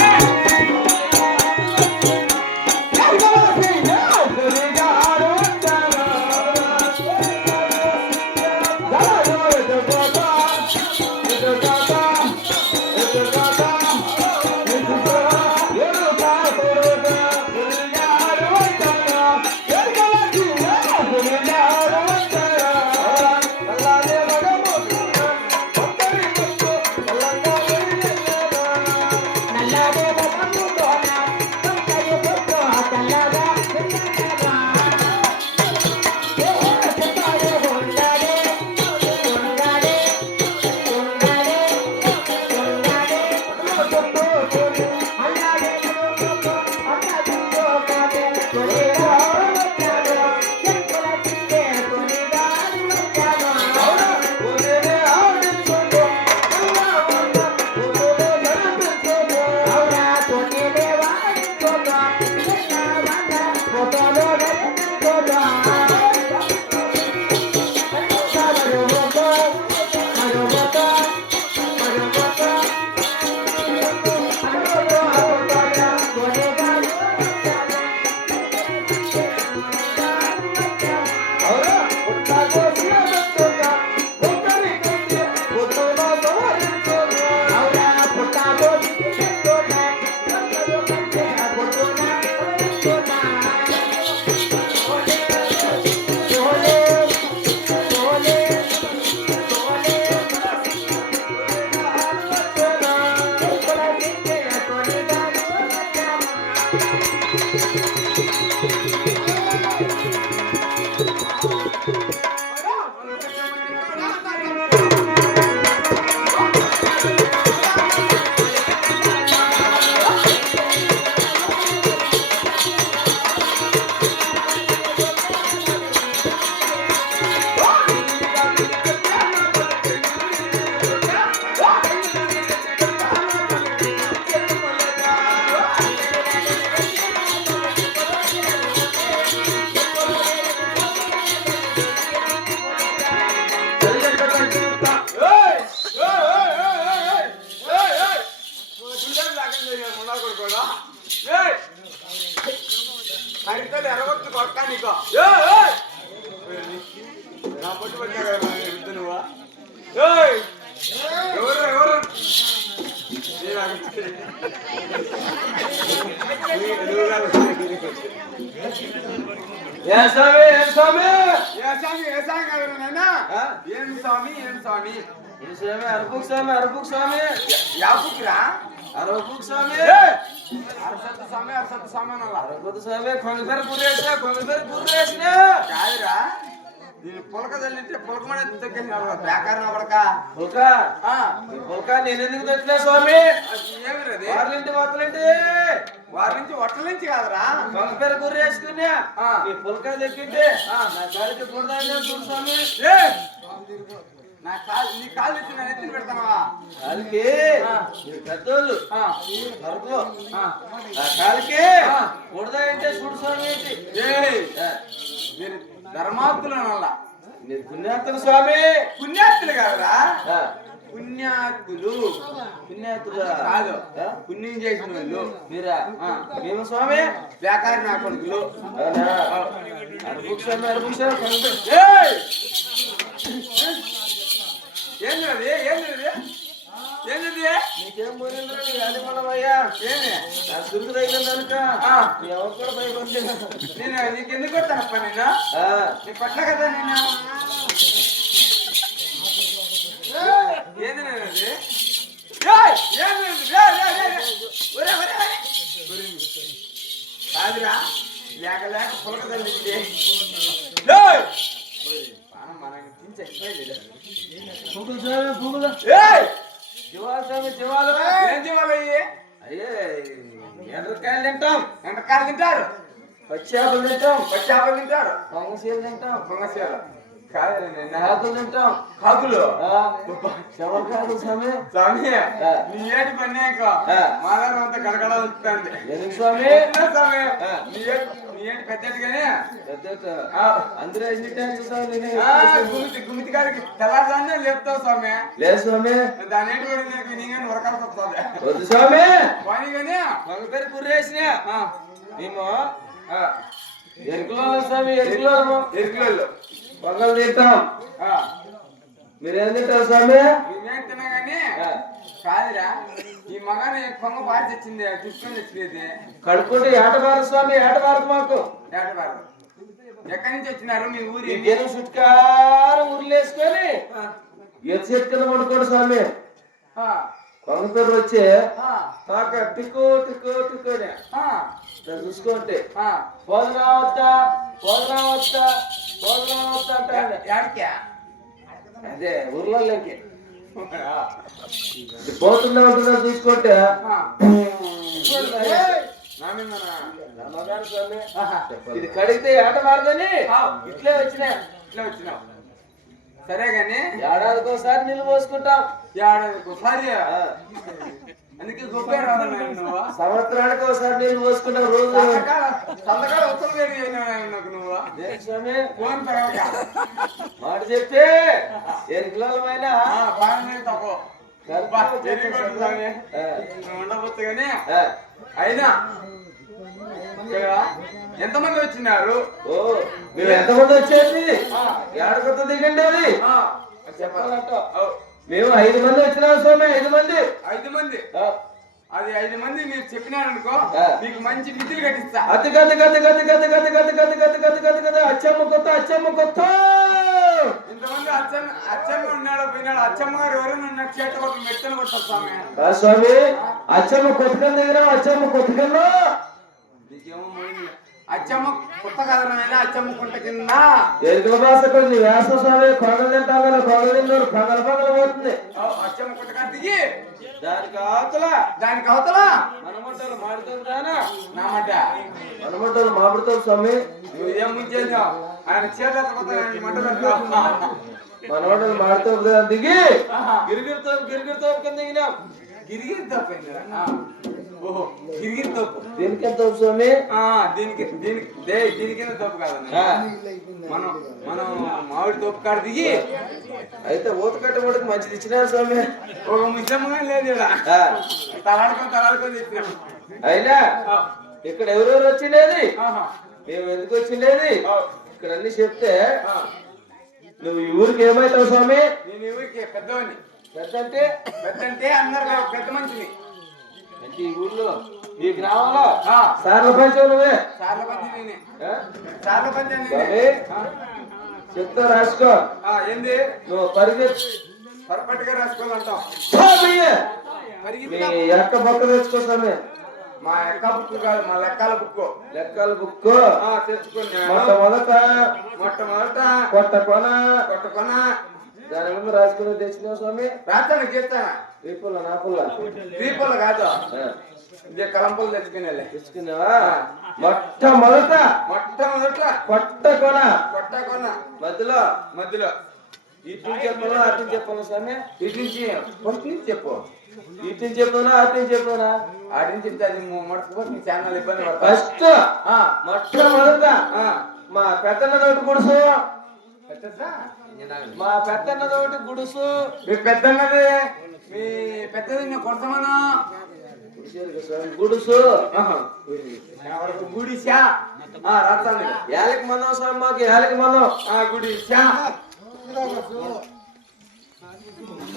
Yeah. కరితలు ఎరగొట్టు కొడక నీకు. నా పొట్టు పట్టినా కదా నువ్వా! ఎవరు ఎవరు. ఏ స్వామి ఏ స్వామి? ఏ స్వామి ఏ స్వామి కాదు నాయనా? ఆ? ఏం స్వామి ఏం స్వామి? ఏ స్వామి అరపుకు స్వామి అరపుకు స్వామి. యాపుకిరా? అరపుకు స్వామి అరసత్తు స్వామి అరసత్తు స్వామి అనాలా అరపుకు స్వామి కొంగపేరు గుర్రేసిన కొంగపేరు గుర్రేసిన కాదురా దీని పులక తల్లింటే పులకమనే తగ్గేసిన బేకారం పడక పుల్క? పుల్క నేను ఎందుకు తెచ్చినా స్వామి? ఏమిరది వార్లింటి వార్లింటి వారి నుంచి వట్టల నుంచి కాదురా. కొంగపేరు గుర్రేసుకున్నా ఆ. ఈ పుల్క దక్కింటే నా గాలికి చూడదాన్ని చూడు స్వామి! నా కాలు నీ కాలు ఇచ్చి నేను ఎత్తిన పెడతానవా? కాలికి? ఆ. మీరు పెద్దోళ్ళు. ఆ, అరకు ఆ. ఆ కాలికి? ఆ. కూడదా అంటే చూడు స్వామి ఏంటి? మీరు ధర్మాత్తులు అనాలా మీరు పుణ్యాత్తులు స్వామి. పుణ్యాత్తులు కాదురా. ఆ, పుణ్యాత్తులు. పుణ్యాత్తులా? కాదు? పుణ్యం చేసిన వాళ్ళు. మీరా. మేము స్వామి? బేకారి నా కొడుకులు. అవునా? అరపుకు అది ఏంది అది ఏంది అది? నీకేం నీ గాలి మనమయ్యా ఏమి దుర్గు తగిలింది. నీ ఎవరు కూడా నేను నీకు ఎందుకు కొడతానప్ప నేను? నీ పట్ల కదా నేను. ఏంది జీవాలు ఏం? జీవాలు అయ్యి? అయ్యే ఎండ్రకాయలు తింటాం. ఎండ్రకాయలు తింటారు. పచ్చాపలు తింటాం. పచ్చాపలు తింటారు. పంగసీలు తింటాం. పంగసీలు నాకులు తింటాం. కాకులు? శవకాలు స్వామి. స్వామి నీ ఏటి పని మా దగ్గర అంత స్వామి? ఏంటి పెద్దట్టుగానే అందరూ గుమితి గారికి తెల్లారుదాన్నే లేపుతావు స్వామి. లేదు స్వామి. దాని ఏంటి నాకు? నీగా ఉరకాల్సి వస్తుంది. స్వామి. పోనీ కానీ మగ పేరు కుర్రేసిన మేము ఎరుకులో స్వామి ఎరుకులో ఎరుకులో పొంగల్ తీర్థం మీరేం తింటారు స్వామి? నేనేం కానీ ఆ, కాదురా ఈ మగాని కొంగ బాగా తెచ్చింది తీసుకొని తెచ్చినది. కడుక్కుంటే ఏటబారు స్వామి ఏటబారు మాకు. ఏటబారు ఎక్కడి నుంచి వచ్చినారు మీ ఊరి? గెలు చుట్కారు ఊర్లేసుకొని ఎత్తు చెట్టు కింద పడుకోండి స్వామి. ఆ, కొంగపేరు వచ్చి ఆ, కాక టిక్కు టిక్కు టిక్కు అని. చూసుకుంటే ఆ. పోదనా వద్దా పోదనా వద్దా పోదనా వద్దా అంటే? అదే ఊర్లలోకి. పోతుండే ఉంటుందో తీసుకుంటే? ఇది కడిగితే ఏట మారదని? ఇట్లే వచ్చినా ఇట్లే వచ్చినా సరే గాని ఏడాదికోసారి నిల్వ పోసుకుంటాం. ఏడాదికోసారి? అందుకే గోపాల సంవత్సరానికి ఒకసారి నేను పోసుకుంటా రోజు. సంతకాలు ఉత్తరం నువ్వు. ఫోన్ పెరగక వాడు చెప్తే ఎన్ని కిలోలు అయినా. తక్కువ ఎంతమంది వచ్చినారు? ఓ మీరు ఎంతమంది వచ్చేసి ఏడకొత్త దిగండి అది. చెప్పాలంట. మేము ఐదు మంది వచ్చినాం స్వామి ఐదు మంది ఐదు మంది ఆ, అది ఐదు మంది మీరు చెప్పినారనుకో. నీకు మంచి విధులు కట్టిస్తా అతి గతి గతి గతి గతి గతి గతి గతి గతి గతి గతి గతి అచ్చమ్మ కొత్త అచ్చమ్మ కొత్త ఇంతమంది అచ్చమ్మ అచ్చమ్మ ఉన్నాడు పోయినాడు అచ్చమ్మ గారు ఎవరైనా నాకు చేత ఒక మెత్తను కొట్టారు స్వామి ఆ స్వామి అచ్చమ్మ కొత్తకం దగ్గర అచ్చమ్మ కొత్తకన్నా నీకేమో. అచ్చమ్మ కొత్త కథనైనా అచ్చమ్మ కుంట కింద. ఎరుకుల భాష కొన్ని వేస స్వామి కొగలు తింటాం కదా కొగలు తిన్నారు పగల పగల పోతుంది అచ్చమ్మ కుంట దిగి. దానికి ఆతల దానికి అవతల. మనమంటలు మాడుతాం రానా? నా మాట. మనమంటలు మాడుతాం స్వామి? నువ్వు ముంచేసావు ఆయన చేత మంట మనమంటలు మాడుతాం కదా దిగి. గిరిగిరితో గిరిగిరితో కింద దిగినాం. గిరిగిరి తప్పు ఓహో గిరిగిరి తప్పు దీనికి ఎంత స్వామి? ఆ, దీనికి దీనికి దే దీనికైనా తప్పు ఆ, మనం మనం మామిడి తోపు కాడ దిగి అయితే ఊత కట్టబడికి మంచిది ఇచ్చినారు స్వామి? ఒక ముసలమ్మ లేదు ఇక్కడ ఆ, తలాడుకొని తలాడుకొని తెచ్చినాం అయినా ఇక్కడ ఎవరెవరు వచ్చిండేది? ఆహా. మేము ఎందుకు వచ్చిండేది? ఇక్కడ అన్ని చెప్తే. నువ్వు ఈ ఊరికి ఏమైతావు స్వామి? నేను ఎవరికి పెద్దవని పెద్ద అంటే పెద్ద అంటే అందరు పెద్ద అంటే ఈ ఊళ్ళో ఈ గ్రామంలో. సార్లు పంచే చెప్తా రాసుకో. ఏంది? నువ్వు పరిగెత్తి పర్ఫెక్ట్ రాసుకోవాలంటావు. మీ తెచ్చుకో బొక్క మా ఎక్క బుక్ కాదు మా లెక్కల బుక్ లెక్కల బుక్ తెచ్చుకున్నా మొట్టమొదట మొట్టమొదట కొట్ట కొన. కొట్ట రాసుకుని స్వామి. రాత్రి గీస్తానా ఈ నా పుల్ల. ఈ పుల్ల కాదు ఇదే కలంపులు తెచ్చుకునే తెచ్చుకున్నావా? మొట్టమొదట? మొట్టమొదట. కొట్ట కొన. కొట్ట కొన. మధ్యలో? మధ్యలో. ఇటు నుంచి చెప్పను? అటు చెప్పను స్వామి? ఇటు నుంచి ఫస్ట్ నుంచి చెప్పు. ఇటు నుంచి చెప్పనా? అటు నుంచి చెప్పనా? అటు నుంచి చెప్తే అది మడకపోతే నీ ఛానల్ ఇబ్బంది ఫస్ట్. మొట్టమొదట మా పెద్దన్న నోటి గుడుసు. మా పెద్దన్న నోటి గుడుసు. మీ పెద్దన్నది? మీ పెద్దదన్న కొడతామనా? గుడుసు. గుడిసా? రాస్తాను యాలకి మనం సార్ మాకు యాలకి మనం. గుడిసా.